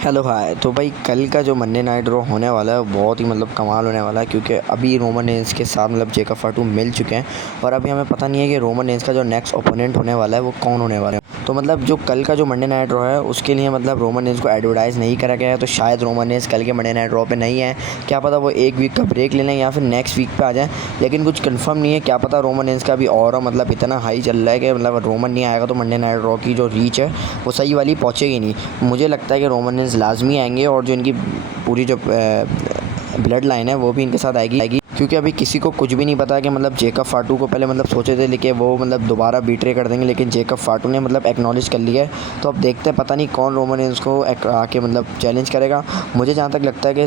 Hello hi. तो भाई कल का जो मंडे नाइट रॉ होने वाला है वो बहुत ही कमाल होने वाला है, क्योंकि अभी रोमन रेंस के साथ जेकब फाटू मिल चुके हैं और अभी हमें पता नहीं है कि रोमन रेंस का जो नेक्स्ट ओपोनेंट होने वाला है वो कौन होने वाला है। तो जो कल का जो मंडे नाइट रॉ है उसके लिए रोमन रेंस को एडवर्टाइज़ नहीं करा गया है, तो शायद रोमन रेंस कल के मंडे नाइट रॉ पे नहीं है। क्या पता वो एक वीक का ब्रेक ले लें या फिर नेक्स्ट वीक पे आ जाए, लेकिन कुछ कंफर्म नहीं है। क्या पता रोमन रेंस का भी और इतना हाई चल रहा है कि रोमन नहीं आएगा तो मंडे नाइट रॉ की जो रीच है वो सही वाली पहुँचेगी नहीं। मुझे लगता है कि रोमन रेंस लाजमी आएंगे और जो इनकी पूरी जो ब्लड लाइन है वो भी इनके साथ आएगी, क्योंकि अभी किसी को कुछ भी नहीं पता कि जेकब फाटू को पहले सोचे थे लेकिन वो दोबारा बीट्रे कर देंगे, लेकिन जेकब फाटू ने एक्नॉलेज कर लिया है। तो अब देखते हैं, पता नहीं कौन रोमन रेंस को आके चैलेंज करेगा। मुझे जहाँ तक लगता है कि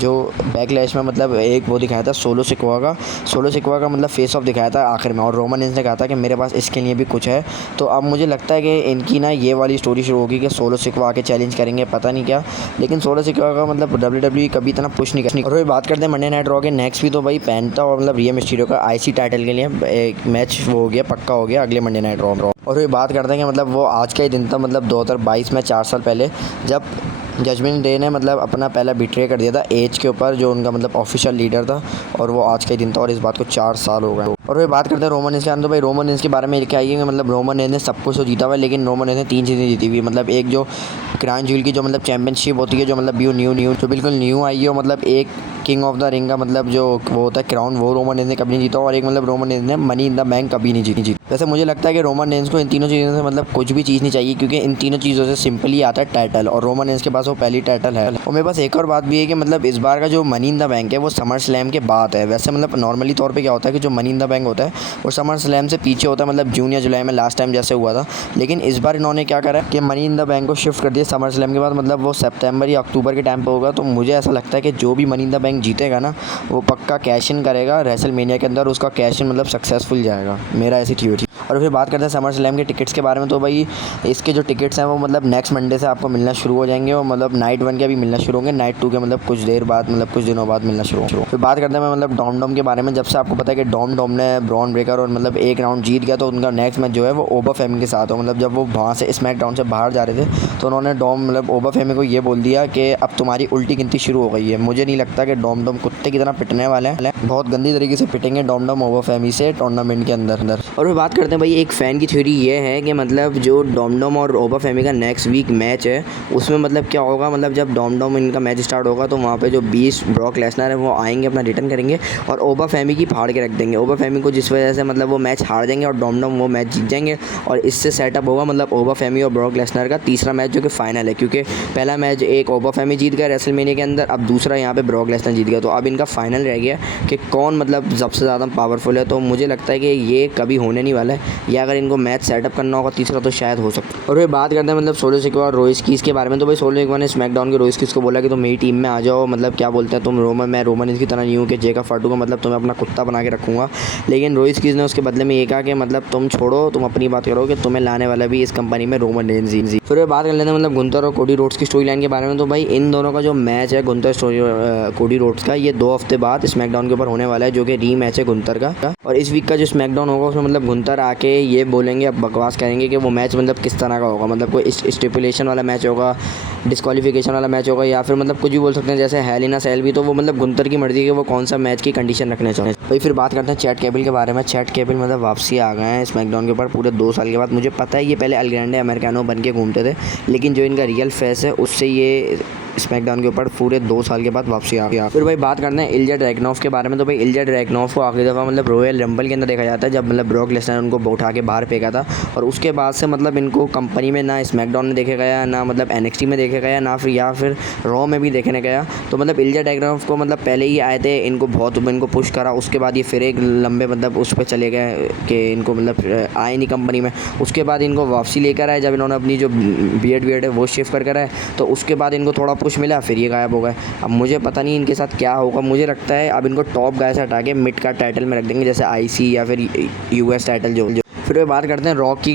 जो बैकलैश में एक वो दिखाया था सोलो सिकवा का फेस ऑफ दिखाया था आखिर में, और रोमन रेंस ने कहा था कि मेरे पास इसके लिए भी कुछ है। तो अब मुझे लगता है कि इनकी ना ये वाली स्टोरी शुरू होगी कि सोलो सिकवा आके चैलेंज करेंगे, पता नहीं क्या। लेकिन सोलो सिकवा का WWE कभी इतना पुश नहीं करनी। और वही बात करते हैं मंडे नाइट रॉ के नेक्स्ट भी, तो भाई पेंटा और रिया मिस्टीरियो का आईसी टाइटल के लिए एक मैच वो हो गया, पक्का हो गया अगले मंडे नाइट रॉ। और वही बात करते हैं कि वो आज का ही दिन था, 2022 में 4 साल पहले, जब जजमेंट डे ने अपना पहला बिट्रे कर दिया था एज के ऊपर, जो उनका ऑफिशियल लीडर था, और वो आज का ही दिन था और इस बात को 4 साल हो गए। और वही बात करते हैं रोमन रेंस के अंदर। तो भाई रोमन रेंस के बारे में क्या है कि रोमन रेंस ने सब कुछ तो जीता हुआ है, लेकिन रोमन रेंस ने 3 चीज़ें जीती हुई। एक जो क्राउन ज्यूल की जो चैंपियनशिप होती है, जो न्यू जो बिल्कुल न्यू आई है, एक किंग ऑफ द रिंग का जो वो होता है क्राउन, वो रोमन रेंस ने कभी नहीं जीता। और एक रोमन रेंस ने मनी इन द बैंक कभी नहीं जीती। वैसे मुझे लगता है कि रोमन रेंस को इन तीनों चीज़ों से कुछ भी चीज़ नहीं चाहिए, क्योंकि इन तीनों चीज़ों से सिंपली आता है टाइटल, और रोमन रेंस के पास वो पहली टाइटल है। और मेरे पास एक और बात भी है कि इस बार का जो मनी इन द बैंक है वो समर स्लैम के बाद है। वैसे नॉर्मली तौर पे क्या होता है कि जो मनी इन द बैंक होता है वो समर स्लैम से पीछे होता है, जून या जुलाई में लास्ट टाइम जैसे हुआ था। लेकिन इस बार इन्होंने क्या करा कि मनी इन द बैंक को शिफ्ट कर दिया समर स्लैम के बाद, वो सितंबर या अक्टूबर के टाइम पे होगा। तो मुझे ऐसा लगता है कि जो भी मनी इन द बैंक जीतेगा ना, वो पक्का कैश इन करेगा रेसलमेनिया के अंदर, उसका कैश इन सक्सेसफुल जाएगा, मेरा ऐसी थ्योरी। और फिर बात करते हैं समर स्लैम के टिकट्स के बारे में। तो भाई इसके जो टिकट्स हैं वो नेक्स्ट मंडे से आपको मिलना शुरू हो जाएंगे, और नाइट 1 के भी मिलना शुरू होंगे, नाइट 2 के कुछ देर बाद कुछ दिनों बाद मिलना शुरू होंगे। फिर बात करते हैं डॉम के बारे में। जब से आपको पता है कि डॉम ने ब्रॉन ब्रेकर और एक राउंड जीत गया, तो उनका नेक्स्ट मैच जो है वो ओबा फेमी के साथ हो। जब वो वहाँ से स्मैकडाउन से बाहर जा रहे थे तो उन्होंने ओबा फेमी को ये बोल दिया कि अब तुम्हारी उल्टी गिनती शुरू हो गई है। मुझे नहीं लगता कि डॉम कुत्ते की तरह पिटने वाले हैं, बहुत गंदी तरीके से पिटेंगे डॉम ओबा फेमी से टूर्नामेंट के अंदर। और फिर बात करते हैं भाई, एक फ़ैन की थ्योरी ये है कि जो डॉम और ओबा फेमी का नेक्स्ट वीक मैच है उसमें क्या होगा, जब डॉम इनका मैच स्टार्ट होगा तो वहाँ पे जो 20 ब्रॉक लेसनर है वो आएंगे, अपना रिटर्न करेंगे और ओबा फेमी की फाड़ के रख देंगे। ओबा फेमी को जिस वजह से वो मैच हार जाएंगे और डॉम वो मैच जीत जाएंगे, और इससे सेटअप होगा ओबा फेमी और ब्रॉक लेसनर का तीसरा मैच, जो कि फाइनल है। क्योंकि पहला मैच एक ओबा फेमी जीत गया रेसलमेनिया के अंदर, अब दूसरा यहाँ पे ब्रॉक लेसनर जीत गया, तो अब इनका फाइनल रह गया कि कौन सबसे ज़्यादा पावरफुल है। तो मुझे लगता है कि ये कभी होने नहीं वाला है, या अगर इनको मैच सेटअप करना होगा तीसरा तो शायद हो सकता है। और फिर बात करते हैं सोलो सिकवा और रोइस कीस के बारे में। तो भाई सोलो सिकवा ने स्मैकडाउन के रोइस कीस को बोला कि तुम मेरी टीम में आ जाओ, क्या बोलते हैं तुम मैं रोमन रेंस की तरह नहीं हूँ कि जेकब फाटू को तुम्हें अपना कुत्ता बना के रखूँगा। लेकिन रोइस कीस ने उसके बदले में ये कहा कि तुम छोड़ो, तुम अपनी बात करो कि तुम्हें लाने वाला भी इस कंपनी में रोमन रेंस ही। फिर बात कर लेते हैं गुंतर और कोडी रोड्स की स्टोरी लाइन के बारे में। तो भाई इन दोनों का जो मैच है गुंतर कोडी रोड्स का, ये 2 हफ्ते बाद स्मैकडाउन के ऊपर होने वाला है, जो कि री मैच है गुंतर का। और इस वीक का जो स्मैकडाउन होगा उसमें गुंतर आके ये बोलेंगे, अब बकवास करेंगे कि वो मैच किस तरह का होगा, कोई स्टिपुलेशन वाला मैच होगा, डिस्क्वालिफिकेशन वाला मैच होगा, या फिर कुछ भी बोल सकते हैं जैसे हेल इन अ सेल भी। तो वो गुंतर की मर्जी है कि वो कौन सा मैच की कंडीशन रखना चाहते हैं। भाई फिर बात करते हैं चैट केबल के बारे में। चैट केबल वापसी आ गए हैं स्मैकडाउन के ऊपर पूरे 2 साल के बाद। मुझे पता है ये पहले एल ग्रैंडे अमेरिकानो बन के घूमते थे, लेकिन जो इनका रियल फेस है उससे ये स्मैकडाउन के ऊपर पूरे 2 साल के बाद वापसी आ गया। फिर भाई बात करते हैं इल्जा ड्रैगनॉफ के बारे में। तो भाई इल्जा ड्रैगनॉफ को आखिरी दफ़ा रॉयल रंबल के अंदर देखा जाता है, जब ब्रॉक लेसनर उनको उठा के बाहर फेंका था, और उसके बाद से इनको कंपनी में ना स्मैकडाउन में देखा गया, ना NXT में देखा गया, ना फिर रॉ में भी देखने गया। तो इल्जा ड्रैगनॉफ को पहले ही आए थे, इनको बहुत इनको पुश करा, उसके बाद ये फिर एक लंबे उस पर चले गए कि इनको आए नहीं कंपनी में। उसके बाद इनको वापसी लेकर आए, जब इन्होंने अपनी जो बियर्ड है वो शिफ्ट कर आए, तो उसके बाद इनको थोड़ा पुश मिला, फिर ये गायब हो गए। अब मुझे पता नहीं इनके साथ क्या होगा। मुझे लगता है अब इनको टॉप गाय से हटा के मिड का टाइटल में रख देंगे, जैसे IC या फिर US टाइटल जो। फिर बात करते हैं रॉक की,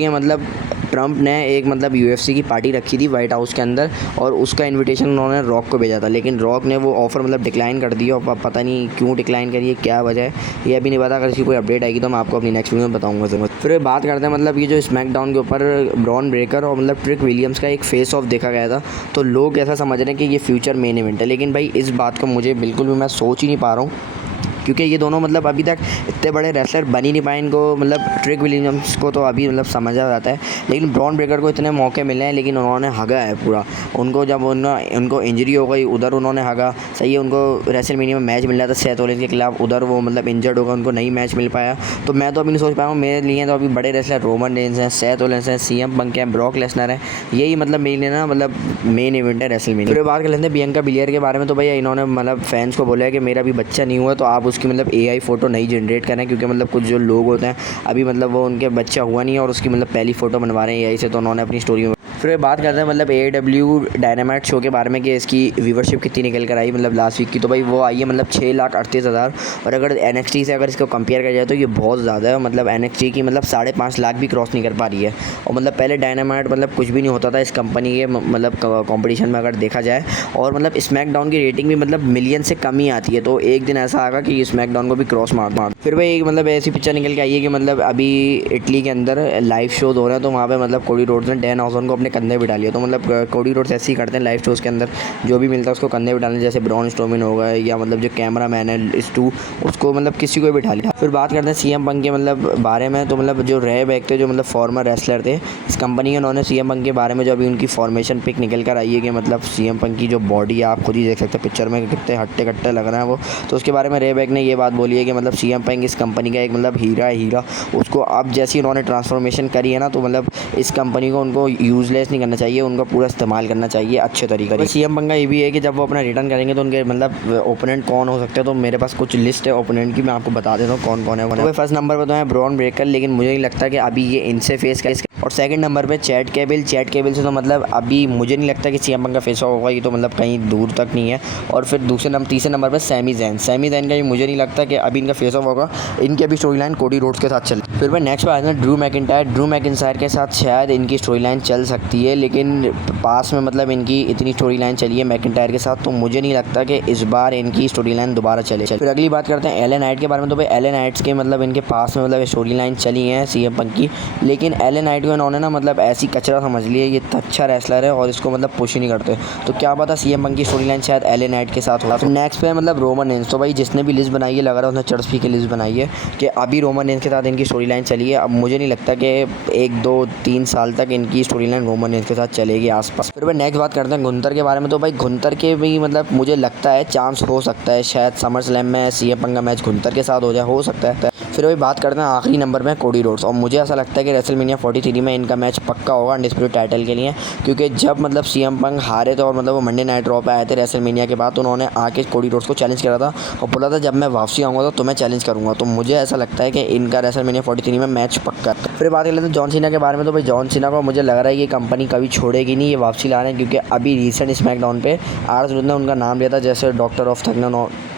ट्रंप ने एक मतलब UFC की पार्टी रखी थी वाइट हाउस के अंदर और उसका इनविटेशन उन्होंने रॉक को भेजा था, लेकिन रॉक ने वो ऑफ़र मतलब डिक्लाइन कर दिया और पता नहीं क्यों डिक्लाइन करी है, क्या वजह है ये अभी नहीं पता। अगर इसकी कोई अपडेट आएगी तो मैं आपको अपनी नेक्स्ट वीडियो में बताऊंगा ज़रूर। फिर बात करते हैं मतलब ये जो स्मैकडाउन के ऊपर ब्रॉन ब्रेकर और मतलब ट्रिक विलियम्स का एक फेस ऑफ देखा गया था, तो लोग ऐसा समझ रहे हैं कि ये फ्यूचर मेन इवेंट है, लेकिन भाई इस बात को मुझे बिल्कुल भी मैं सोच ही नहीं पा रहा हूँ, क्योंकि ये दोनों मतलब अभी तक इतने बड़े रेसलर बन ही नहीं पाए। इनको मतलब ट्रिक विलियम्स को तो अभी मतलब समझा जाता है, लेकिन ब्रॉन ब्रेकर को इतने मौके मिले हैं लेकिन उन्होंने हगा है पूरा। उनको जब उनको इंजरी हो गई उधर उन्होंने हगा, सही है, उनको रेसलमेनिया में मैच मिल रहा था सेथ रॉलिंस के खिलाफ, उधर वो मतलब इंजर्ड हो गया, उनको नहीं मैच मिल पाया। तो मैं तो अभी नहीं सोच पाया हूँ, मेरे लिए तो अभी बड़े रेसलर रोमन रेंस हैं, सेथ रॉलिंस हैं, CM पंक हैं, ब्रॉक लेसनर है, यही मतलब मेरे लिए ना मतलब मेन इवेंट है रेसलमेनिया। फिर बात कर लेते हैं बियंका बिलियर के बारे में। तो भैया इन्होंने मतलब फैंस को बोला है कि मेरा अभी बच्चा नहीं हुआ तो आप उसकी मतलब AI फ़ोटो नहीं जनरेट करें, क्योंकि मतलब कुछ जो लोग होते हैं अभी मतलब वो उनके बच्चा हुआ नहीं है और उसकी मतलब पहली फ़ोटो बनवा रहे हैं AI से, तो उन्होंने अपनी स्टोरी में। फिर बात करते हैं मतलब AEW डायनामाइट शो के बारे में कि इसकी व्यूवरशिप कितनी निकल कर आई मतलब लास्ट वीक की। तो भाई वो आई है मतलब 6,38,000, और अगर NXT से अगर इसको कंपेयर किया जाए तो ये बहुत ज़्यादा है। मतलब NXT की मतलब 5.5 लाख भी क्रॉस नहीं कर पा रही है, और मतलब पहले डायनामाइट मतलब कुछ भी नहीं होता था इस कंपनी के मतलब कॉम्पिटिशन में अगर देखा जाए, और मतलब स्मैकडाउन की रेटिंग भी मतलब मिलियन से कम ही आती है। तो एक दिन ऐसा आएगा कि स्मैकडाउन को भी क्रॉस मार। फिर भाई एक मतलब ऐसी पिक्चर निकल के आई है कि मतलब अभी इटली के अंदर लाइव शोज हो रहे हैं, तो वहाँ पे मतलब कोडी रोड्स ने डैन हॉजन को अपने कंधे बिठा लिया। तो मतलब कोडी रोड्स ऐसे ही करते हैं लाइव शोज़ के अंदर, जो भी मिलता है उसको कंधे बिठाने, जैसे ब्रॉन स्ट्रोमन हो गए या मतलब जो कैमरा मैन है स्टू, उसको मतलब किसी को बिठा लिया। फिर बात करते हैं CM पंक के मतलब बारे में। तो मतलब जो रहे बैक थे जो मतलब फॉर्मर रेसलर थे इस कंपनी के, उन्होंने CM पंक के बारे में जो अभी उनकी फॉर्मेशन पिक निकल कर आई है कि मतलब CM पंक की जो बॉडी है आप खुद ही देख सकते हैं पिक्चर में कितने हट्टे कट्टे लग रहे हैं वो। तो उसके बारे में रे बैक ने ये बात बोली है कि मतलब CM पंक इस कंपनी का एक मतलब हीरा, उसको अब जैसी उन्होंने ट्रांसफॉर्मेशन करी है ना, तो मतलब इस कंपनी को उनको यूज़लेस नहीं करना चाहिए, उनको पूरा इस्तेमाल करना चाहिए अच्छे तरीके से। CM पंक का ये भी है कि जब वो अपना रिटर्न करेंगे तो उनके मतलब ओपोनेंट कौन हो सकते हैं। तो मेरे पास कुछ लिस्ट है ओपोनेंट की, मैं आपको बता देता हूँ कौन कौन है। तो फर्स्ट नंबर पर तो है ब्रॉन ब्रेकर, लेकिन मुझे नहीं लगता कि अभी ये इनसे फेस कर। और सेकंड नंबर पे चैट केबल से तो मतलब अभी मुझे नहीं लगता कि CM पंक का फेस ऑफ होगा, ये तो मतलब कहीं दूर तक नहीं है। और फिर तीसरे नंबर पे सैमी ज़ैन का भी मुझे नहीं लगता कि अभी इनका फेस ऑफ होगा, इनकी अभी स्टोरी लाइन कोडी रोड्स के साथ चल। फिर भाई नेक्स्ट बात है ड्रू मैकिंटायर के साथ शायद इनकी स्टोरी लाइन चल सकती है, लेकिन पास में मतलब इनकी इतनी स्टोरी लाइन चली है मैकिंटायर के साथ, तो मुझे नहीं लगता कि इस बार इनकी स्टोरी लाइन दोबारा चले। फिर अगली बात करते हैं LA नाइट के बारे में। तो भाई LA नाइट्स के मतलब इनके पास में मतलब स्टोरी लाइन चली है CM पंक की, लेकिन LA नाइट को इन्होंने ना मतलब ऐसी कचरा समझ लिया, ये अच्छा रेसलर है और इसको मतलब पुश ही नहीं करते। तो क्या पता CM पंक की स्टोरी लाइन शायद LA नाइट के साथ होगा। तो नेक्स्ट पे मतलब रोमन रेंस। तो भाई जिसने भी लिस्ट बनाई है लग रहा है उसने चर्च की लिस्ट बनाई है कि अभी रोमन रेंस के साथ इनकी स्टोरी लाइन चली है। अब मुझे नहीं लगता कि 1, 2, 3 साल तक इनकी स्टोरी लाइन रोमन रेंस के साथ चलेगी आसपास। फिर भाई नेक्स्ट बात करते हैं गुंतर के बारे में। तो भाई गुंतर के भी मतलब मुझे लगता है चांस हो सकता है शायद समर स्लैम में CM पंक का मैच गुंतर के साथ हो जाए, हो सकता है। फिर वही बात करते हैं आखिरी नंबर में कोडी रोड्स, और मुझे ऐसा लगता है कि रेसलमेनिया 43 में इनका मैच पक्का होगा अनडिस्प्यूटेड टाइटल के लिए, क्योंकि जब मतलब CM पंक हारे थे और मतलब वो मंडे नाइट रॉ पे आए थे रेसलमेनिया के बाद, तो उन्होंने आके कोडी रोड्स को चैलेंज करा था और बोला था जब मैं वापसी आऊँगा तो तुम्हें चैलेंज करूँगा। तो मुझे ऐसा लगता है कि इनका रेसलमेनिया 43 में मैच पक्का है। फिर बात कर लेते हैं जॉन सीना के बारे में। तो भाई जॉन सीना को मुझे लग रहा है कि कंपनी कभी छोड़ेगी नहीं, ये वापसी ला रहे हैं, क्योंकि अभी रिसेंट स्मैकडाउन पे आर ने उनका नाम लिया था, जैसे डॉक्टर ऑफ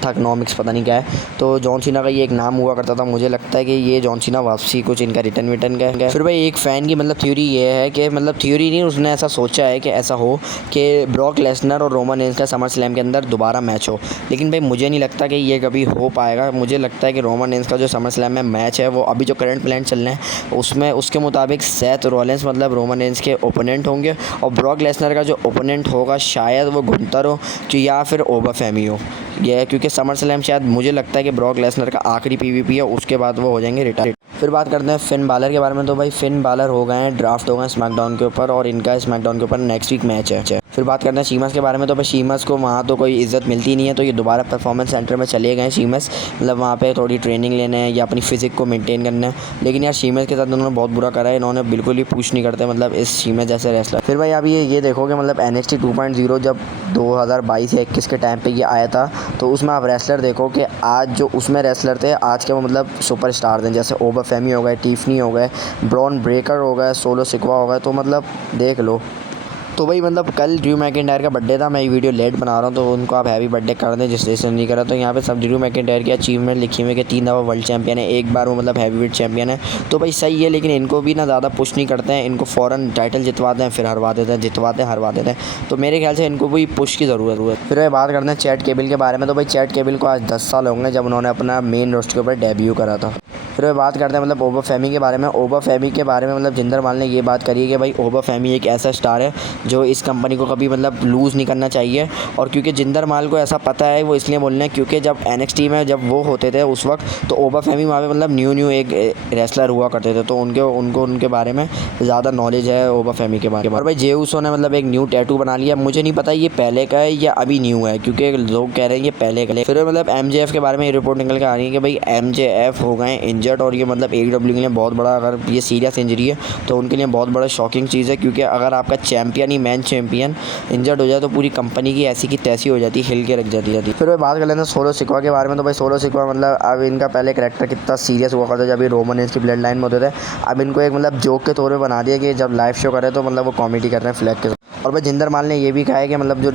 थकनॉमिक्स पता नहीं क्या है, तो जॉन सीना का ये एक नाम हुआ करता था। मुझे लगता है कि ये जॉन सीना वापसी कुछ इनका रिटर्न का है। फिर भाई एक फ़ैन की मतलब थ्योरी ये है कि मतलब थ्योरी नहीं, उसने ऐसा सोचा है कि ऐसा हो कि ब्रॉक लेसनर और रोमन रेंस का समर स्लैम के अंदर दोबारा मैच हो, लेकिन भाई मुझे नहीं लगता कि ये कभी हो पाएगा। मुझे लगता है कि रोमन रेंस का जो समर स्लैम में मैच है वो अभी जो करंट प्लान चल रहे हैं उसमें उसके मुताबिक सेथ रॉलिंस मतलब रोमन रेंस के ओपोनेंट होंगे, और ब्रॉक लेसनर का जो ओपोनेंट होगा शायद वो गुंतर हो या फिर ओबाफेमी हो। यह क्योंकि समर स्लैम शायद मुझे लगता है कि ब्रॉक लेसनर का आखिरी PVP है, उसके बाद वो हो जाएंगे रिटायर। फिर बात करते हैं फिन बालर के बारे में। तो भाई फिन बालर हो गए हैं, ड्राफ्ट हो गए स्मैकडाउन के ऊपर, और इनका स्मैकडाउन के ऊपर नेक्स्ट वीक मैच है। फिर बात करते हैं शीमस के बारे में। तो भाई शीमस को वहाँ तो कोई इज़्ज़त मिलती नहीं है, तो ये दोबारा परफॉर्मेंस सेंटर में चले गए शीमस, मतलब वहाँ पे थोड़ी ट्रेनिंग लेने हैं या अपनी फिजिक को मेंटेन करना है। लेकिन यार शीमस के साथ उन्होंने बहुत बुरा करा है, इन्होंने बिल्कुल ही पुश नहीं करते मतलब इस शीमस जैसे रेसलर। फिर भाई आप ये देखोगे मतलब NXT 2.0 जब 2022 या 21 के टाइम पर ये आया था, तो उसमें आप रेसलर देखो कि आज जो उसमें रेसलर थे आज के वो मतलब सुपर स्टार थे, जैसे ओबाफेमी हो गए, टिफनी हो गए, ब्रॉन ब्रेकर हो गए, सोलो सिक्वा हो गए, तो मतलब देख लो। तो भाई मतलब कल ड्रू मैकिंटायर का बर्थडे था, मैं ये वीडियो लेट बना रहा हूँ, तो उनको आप हैप्पी बर्थडे कर दें जिससे नहीं करा। तो यहाँ पे सब ड्रू मैकिंटायर की अचीवमेंट लिखी हुई है कि 3 दफ़ा वर्ल्ड चैंपियन है, एक बार वो मतलब हैवीवेट चैंपियन है। तो भाई सही है, लेकिन इनको भी ना ज़्यादा पुश नहीं करते हैं, इनको फ़ौरन टाइटल जितवाते हैं फिर हरवा देते हैं, जितवाते हैं हरवा देते हैं। तो मेरे ख्याल से इनको भी पुश की ज़रूरत है। फिर भाई बात करते हैं चैट केबल के बारे में। तो भाई चैट केबल को आज 10 साल होंगे जब उन्होंने अपना मेन रोस्टर के ऊपर डेब्यू करा था। फिर बात करते हैं मतलब ओबा फेमी के बारे में। ओबा फेमी के बारे में मतलब जिंदर मान ने ये बात करी है कि भाई ओबा फेमी एक ऐसा स्टार है जो इस कंपनी को कभी मतलब लूज़ नहीं करना चाहिए। और क्योंकि जिंदर माल को ऐसा पता है, वो इसलिए बोल रहे हैं क्योंकि जब NXT में जब वो होते थे उस वक्त, तो ओबा फेमी वहाँ पे मतलब न्यू एक रेसलर हुआ करते थे, तो उनके बारे में ज़्यादा नॉलेज है ओबा फेमी के बारे में। और भाई जे उसो ने मतलब एक न्यू टैटू बना लिया। मुझे नहीं पता ये पहले का है या अभी न्यू है, क्योंकि लोग कह रहे हैं ये पहले का। फिर मतलब MJF के बारे में ये रिपोर्ट निकल के आ रही है कि भाई MJF हो गए इंजर्ड, और ये मतलब AEW के लिए बहुत बड़ा, अगर ये सीरियस इंजरी है तो उनके लिए बहुत बड़ा शॉकिंग चीज़ है। क्योंकि अगर आपका चैंपियन ही मैन चैंपियन इंजर्ड हो जाए तो पूरी कंपनी की ऐसी की तैसी हो जाती, हिल के रख जाती। फिर बात कर लेते हैं सोलो सिक्वा के बारे में। तो भाई सोलो सिक्वा मतलब अब इनका पहले कैरेक्टर कितना सीरियस हुआ करता जब ये रोमन रेंज की ब्लड लाइन में होते थे, अब इनको एक मतलब जोक के तौर पर बना दिया कि जब लाइव शो करे तो मतलब वो कॉमेडी कर रहे हैं फ्लैग के साथ। और भाई जिंदर माल ने ये भी कहा है कि मतलब जो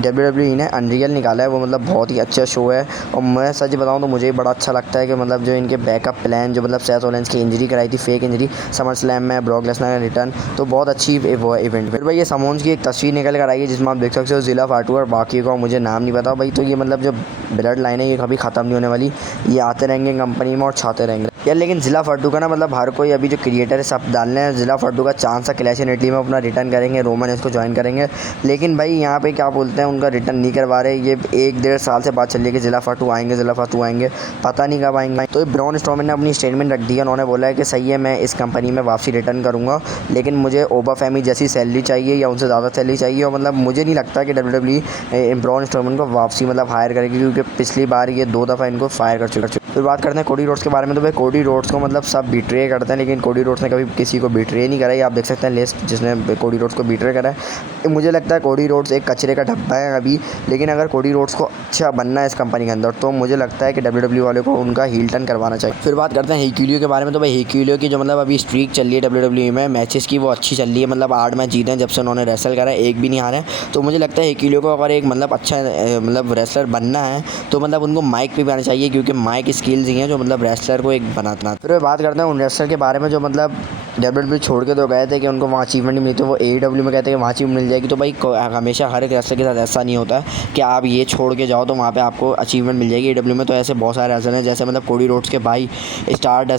WWE ने अनरियल निकाला है वो मतलब बहुत ही अच्छा शो है। और मैं सच बताऊं तो मुझे बड़ा अच्छा लगता है कि मतलब जो इनके बैकअप प्लान, जो मतलब सेथ रोलिंस की इंजरी कराई थी, फेक इंजरी समर स्लैम में, ब्रॉक लेसनर का रिटर्न, तो बहुत अच्छी वो इवेंट। फिर भाई ये समोन्स की एक तस्वीर निकल कर आई है जिसमें आप देख सकते हो जिला फाटू, और बाकी को मुझे नाम नहीं पता भाई। तो ये मतलब जो ब्लड लाइन है ये कभी ख़त्म नहीं होने वाली, ये आते रहेंगे कंपनी में और छाते रहेंगे यार। लेकिन जिला फाटू का ना मतलब हर कोई अभी जो क्रिएटर है सब डालने हैं। जिला फाटू का चांस है क्लैश इन इटली में अपना रिटर्न करेंगे, रोमन इसको ज्वाइन करेंगे, लेकिन भाई यहाँ पे क्या बोलते हैं उनका रिटर्न नहीं करवा रहे। ये 1-1.5 साल से बात चल रही है कि जिला फाटू आएंगे, पता नहीं कब आएंगे। तो ब्रॉन स्ट्रोमैन ने अपनी स्टेटमेंट रख दी है, उन्होंने बोला है कि सही है मैं इस कंपनी में वापसी रिटर्न करूँगा, लेकिन मुझे ओबा फेमी जैसी सैलरी चाहिए या उनसे ज़्यादा सैलरी चाहिए। और मतलब मुझे नहीं लगता कि WWE ब्रॉन स्ट्रोमैन को वापसी मतलब हायर करेगी, क्योंकि पिछली बार ये 2 दफ़ा इनको फायर कर चुका। फिर बात करते हैं कोडी रोड्स के बारे में। तो भाई कोडी रोड्स को मतलब सब बिट्रे करते हैं, लेकिन कोडी रोड्स ने कभी किसी को बिट्रे नहीं करा। आप देख सकते हैं लिस्ट जिसने कोडी रोड्स को बिट्रे करा है। मुझे लगता है कोडी रोड्स एक कचरे का डब्बा है अभी, लेकिन अगर कोडी रोड्स को अच्छा बनना है इस कंपनी के अंदर तो मुझे लगता है कि WWE वाले को उनका हील टर्न करवाना चाहिए। फिर बात करते हैं हिकुलियो के बारे में। तो भाई हिकुलियो की जो मतलब अभी स्ट्रीक चल रही है WWE में मैचेस की, वो अच्छी चल रही है। मतलब 8 मैच जीते हैं जब से उन्होंने रेसल करा है, एक भी नहीं हारे। तो मुझे लगता है हिकुलियो को अगर एक मतलब अच्छा मतलब रेसलर बनना है तो मतलब उनको माइक पे भी आना चाहिए, क्योंकि माइक स्किल्स ही हैं जो मतलब रेसलर को एक बनाता। फिर बात करते हैं उन रेसलर के बारे में जो मतलब WWE छोड़ के तो गए थे कि उनको वहाँ अचीवमेंट नहीं मिली, तो वो AEW में कहते हैं कि वहाँ अचीवमेंट मिल जाएगी। तो भाई हमेशा हर एक रेसलर के साथ ऐसा नहीं होता है कि आप ये छोड़ के जाओ तो वहाँ पे आपको अचीवमेंट मिल जाएगी। AEW में तो ऐसे बहुत सारे रेसलर हैं, जैसे मतलब कोडी रोड्स के भाई स्टार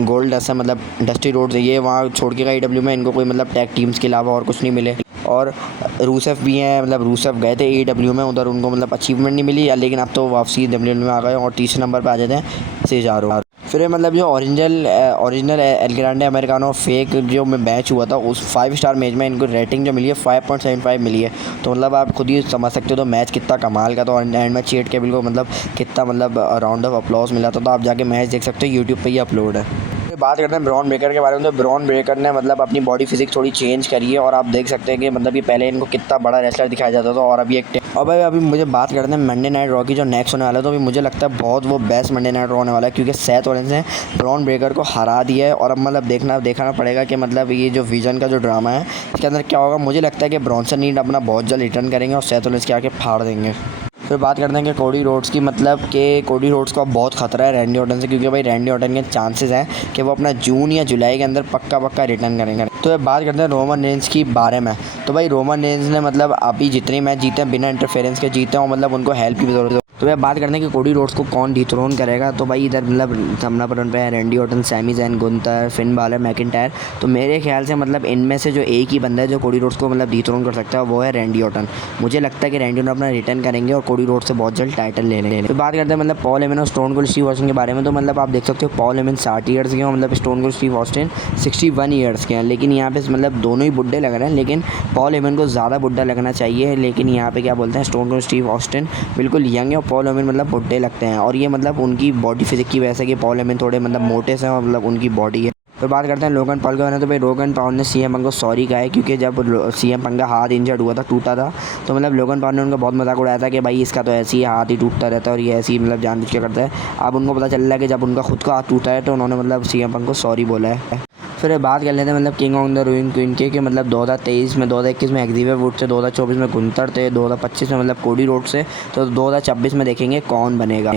गोल्ड डस्ट है, मतलब डस्टी रोड्स, ये वहाँ छोड़ के गए AEW में, इनको कोई मतलब टैग टीम्स के अलावा और कुछ नहीं मिले। और रूसेफ भी हैं, मतलब रूसेफ गए थे AEW में, उधर उनको मतलब अचीवमेंट नहीं मिली, लेकिन अब तो वापसी WWE में आ गए और तीसरे नंबर पर आ जाते हैं सेजारो। फिर मतलब जो original L Grande americano fake जो मैच हुआ था उस 5 स्टार मैच में इनको रेटिंग जो मिली है 5.75 मिली है। तो मतलब आप खुद ही समझ सकते हो तो मैच कितना कमाल का था। और एंड में चैट केबल को मतलब कितना मतलब राउंड ऑफ अपलॉज मिला था। तो आप जाके मैच देख सकते हो, यूट्यूब पे ही अपलोड है। बात करते हैं ब्रॉन ब्रेकर के बारे में। तो ब्रॉन ब्रेकर ने मतलब अपनी बॉडी फिजिक्स थोड़ी चेंज करी है, और आप देख सकते हैं कि मतलब ये पहले इनको कितना बड़ा रेसलर दिखाया जाता था और अभी एक और भाई अभी मुझे बात करते हैं मंडे नाइट रॉ की जो नेक्स्ट होने वाला है। तो अभी मुझे लगता है बहुत वो बेस्ट मंडे नाइट रॉ होने वाला है, क्योंकि सेथ रॉलिंस ने ब्रॉन ब्रेकर को हरा दिया है। और अब मतलब देखना पड़ेगा कि मतलब ये जो विजन का जो ड्रामा है इसके अंदर क्या होगा। मुझे लगता है कि ब्रॉन्सन रीड अपना बहुत जल्द रिटर्न करेंगे और सेथ रॉलिंस के आके फाड़ देंगे। फिर बात करते हैं कि कोडी रोड्स की, मतलब कि कोडी रोड्स को अब बहुत खतरा है रैंडी ऑर्टन से, क्योंकि भाई रैंडी ऑर्टन के चांसेस हैं कि वो अपना जून या जुलाई के अंदर पक्का रिटर्न करेंगे। तो बात करते हैं रोमन रेंज की बारे में। तो भाई रोमन रेंज ने मतलब अभी जितने मैच जीते हैं बिना इंटरफेरेंस के जीते हैं, और मतलब उनको हेल्प की ज़रूरत है। तो भाई बात करते हैं कि कोडी रोड्स को कौन डिथ्रोन करेगा। तो भाई इधर मतलब सामना पर है रैंडी ऑर्टन, सैमी ज़ैन, गुंथर, फिन बालर, मैकिंटायर। तो मेरे ख्याल से मतलब इनमें से जो एक ही बंदा है जो कोडी रोड्स को मतलब डिथ्रोन कर सकता है वो है रैंडी ऑर्टन। मुझे लगता है कि रैंडी ऑर्टन अपना रिटर्न करेंगे और कोडी रोड्स से बहुत जल्द टाइटल ले लेंगे। तो बात करते हैं मतलब पॉल हेमन और स्टोन कोल्ड स्टीव ऑस्टिन के बारे में। तो मतलब आप देख सकते हो पॉल हेमन 60 ईयर्स के हैं, मतलब stone cold Steve Austin 61 years के हैं। लेकिन यहाँ पे मतलब दोनों ही बुड्ढे लग रहे हैं, लेकिन पॉल हेमन को ज़्यादा बुड्ढा लगना चाहिए। लेकिन यहाँ पे क्या बोलते हैं स्टोन कोल्ड स्टीव ऑस्टिन बिल्कुल यंग है और पॉल हेमन मतलब बुड्ढे लगते हैं। और ये मतलब उनकी बॉडी फिजिक की वजह से कि पॉल हेमन थोड़े मतलब मोटे से मतलब उनकी बॉडी है। तो बात करते हैं लोगन पॉल के बारे में। तो भाई लोगन पॉल ने CM पंक को सॉरी कहा है, क्योंकि जब CM पंक का हाथ इंजर्ड हुआ था, टूटा था, तो मतलब लोगन पॉल ने उनका बहुत मजाक उड़ाया था कि भाई इसका तो ऐसे ही हाथ ही टूटता रहता है और ये ऐसे ही मतलब जानबूझ के करता है। अब उनको पता चल रहा है कि जब उनका खुद का हाथ टूटा है तो उन्होंने मतलब CM पंक को सॉरी बोला है। फिर बात कर लेते हैं मतलब किंग ऑन द रूइन क्वीन के कि मतलब 2023 में, 2021 में एक्जिवियर वुड से, 2024 में गुंतर थे, 2025 में मतलब कोडी रोड से, तो 2026 में देखेंगे कौन बनेगा।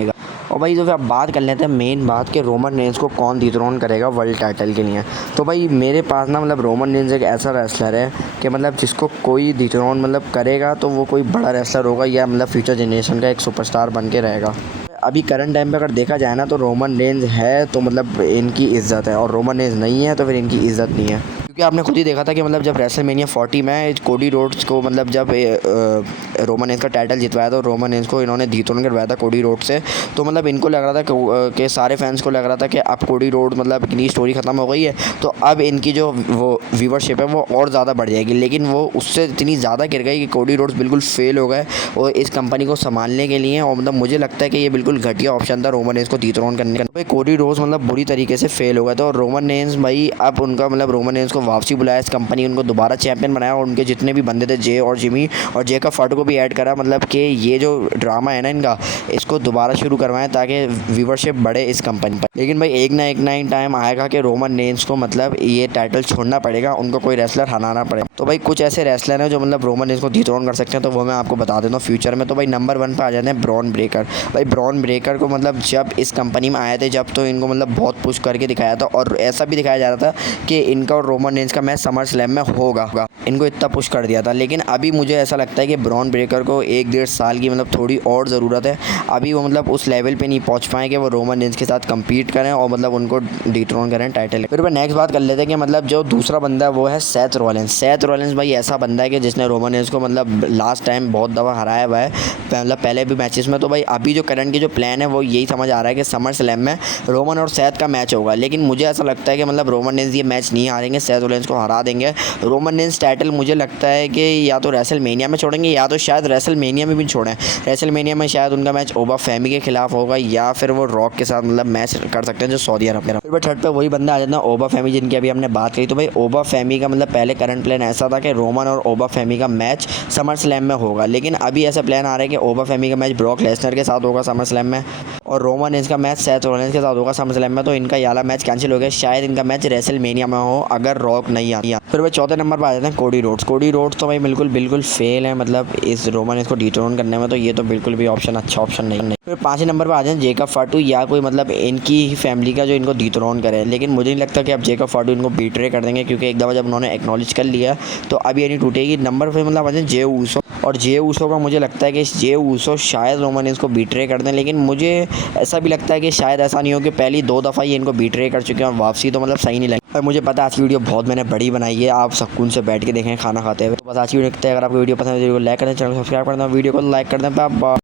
और भाई तो फिर अब बात कर लेते हैं मेन बात कि रोमन रेंस को कौन डिथ्रोन करेगा वर्ल्ड टाइटल के लिए। तो भाई मेरे पास ना मतलब रोमन रेंस एक ऐसा रेसलर है कि मतलब जिसको कोई डिथ्रोन मतलब करेगा तो वो कोई बड़ा रेसलर होगा या मतलब फ्यूचर जनरेशन का एक सुपरस्टार बन के रहेगा। अभी करंट टाइम पे अगर देखा जाए ना तो रोमन रेंस है तो मतलब इनकी इज़्ज़त है, और रोमन रेंस नहीं है तो फिर इनकी इज़्ज़त नहीं है। क्योंकि आपने खुद ही देखा था कि मतलब जब रेसलमेनिया 40 में कोडी रोड्स को मतलब जब रोमन रेंस का टाइटल जितवाया था, रोमन रेंस को इन्होंने डिथ्रोन करवाया था कोडी रोड से, तो मतलब इनको लग रहा था कि सारे फैंस को लग रहा था कि अब कोडी रोड मतलब इनकी स्टोरी ख़त्म हो गई है तो अब इनकी जो वो व्यूवरशिप है वो और ज़्यादा बढ़ जाएगी। लेकिन वो उससे इतनी ज़्यादा गिर गई कि कोडी रोड्स बिल्कुल फेल हो गए और इस कंपनी को संभालने के लिए, और मतलब मुझे लगता है कि ये बिल्कुल घटिया ऑप्शन था रोमन रेंस को डिथ्रोन करने का। भाई कोडी रोड्स मतलब बुरी तरीके से फेल हो गए थे और रोमन रेंस भाई अब उनका मतलब रोमन रेंस को वापसी बुलाया इस कंपनी, उनको दोबारा चैंपियन बनाया और उनके जितने भी बंदे थे जे और जिमी और जेकब फाटू को भी ऐड करा, मतलब कि ये जो ड्रामा है ना इनका इसको दोबारा शुरू करवाएं ताकि व्यूवरशिप बढ़े इस कंपनी पर। लेकिन भाई एक ना टाइम आएगा कि रोमन रेंस को मतलब ये टाइटल छोड़ना पड़ेगा, उनको कोई रेसलर हराना पड़ेगा। तो भाई कुछ ऐसे रेसलर हैं जो मतलब रोमन रेंस को डिथ्रोन कर सकते हैं, तो वो मैं आपको बता देता हूँ फ्यूचर में। तो भाई नंबर 1 पर आ जाते हैं ब्रॉन ब्रेकर। भाई ब्रॉन ब्रेकर को मतलब जब इस कंपनी में आए थे जब तो इनको मतलब बहुत पुश करके दिखाया था और ऐसा भी दिखाया जा रहा था कि इनका और रोमन रेंस का मैच समर स्लैम में होगा, इनको इतना पुश कर दिया था। लेकिन अभी मुझे ऐसा लगता है कि ब्रॉन ब्रेकर को 1-1.5 साल की मतलब थोड़ी और ज़रूरत है। अभी वो मतलब उस लेवल पे नहीं पहुंच पाए कि वो रोमन रेंस के साथ कम्पीट करें और मतलब उनको डिथ्रोन करें टाइटल। फिर मैं नेक्स्ट बात कर लेते हैं कि मतलब जो दूसरा बंदा है वो है सेथ रॉलिंस। सेथ रॉलिंस भाई ऐसा बंदा है कि जिसने रोमन रेंस को मतलब लास्ट टाइम बहुत दफ़ा हराया हुआ है, मतलब पहले भी मैचेस में। तो भाई अभी जो करंट की जो प्लान है वो यही समझ आ रहा है कि समर स्लैम में रोमन और सेथ का मैच होगा। लेकिन मुझे ऐसा लगता है कि मतलब रोमन रेंस ये मैच नहीं हारेंगे, सेथ रॉलिंस को हरा देंगे। रोमन रेंस टाइटल मुझे लगता है कि या तो रेसलमेनिया में छोड़ेंगे या तो शायद रेसलमेनिया में भी छोड़ें। रेसलमेनिया में शायद उनका मैच ओबा फैमी के खिलाफ होगा या फिर वो रॉक के साथ मतलब मैच कर सकते हैं जो सऊदी अरब में। फिर थर्ड पे वही बंदा आ जाता है ओबा फैमी जिनकी अभी हमने बात करी। तो भाई ओबा फैमी का मतलब पहले करंट प्लान ऐसा था कि रोमन और ओबा फैमी का मैच समर स्लैम में होगा, लेकिन अभी ऐसा प्लान आ रहा है कि ओबा फैमी का मैच ब्रॉक लेसनर के साथ होगा समर स्लैम में और रोमन रेंस का मैच सेथ रॉलिंस के साथ होगा समर स्लैम में। तो इनका ये वाला मैच कैंसिल हो गया, शायद इनका मैच रेसलमेनिया में हो अगर रॉक नहीं आता। फिर भाई चौथे नंबर पर आ जाते हैं कोडी रोड्स। कोडी रोड्स तो भाई बिल्कुल फेल है मतलब इस रोमन रेंस को डिथ्रोन करने में, तो ये तो बिल्कुल भी अच्छा ऑप्शन नहीं। फिर 5वें नंबर पर आ जाए जेकब फाटू या कोई मतलब इनकी ही फैमिली का जो इनको डिथ्रोन करे। लेकिन मुझे नहीं लगता कि अब जेकब फाटू इनको बीट्रे कर देंगे, क्योंकि एक दफ़ा जब उन्होंने एक्नॉलेज कर लिया तो अब ये नहीं टूटेगी। नंबर फिर मतलब आ जाए जे ऊसो, और जे ऊसो का मुझे लगता है कि जे ऊसो शायद रोमन रेंस को बीट्रे कर दें। लेकिन मुझे ऐसा भी लगता है कि शायद ऐसा नहीं हो कि पहली 2 दफ़ा ये इनको बीट्रे कर चुके हैं और वापसी तो मतलब सही नहीं लगी। मुझे पता है आज की वीडियो बहुत मैंने बड़ी बनाई है, आप सुकून से बैठ के देखें खाना खाते हुए। तो बस आज की वीडियो देखते हैं। अगर आपको वीडियो पसंद है तो वीडियो को लाइक करें, चैनल को सब्सक्राइब कर दें, वीडियो को लाइक कर दें।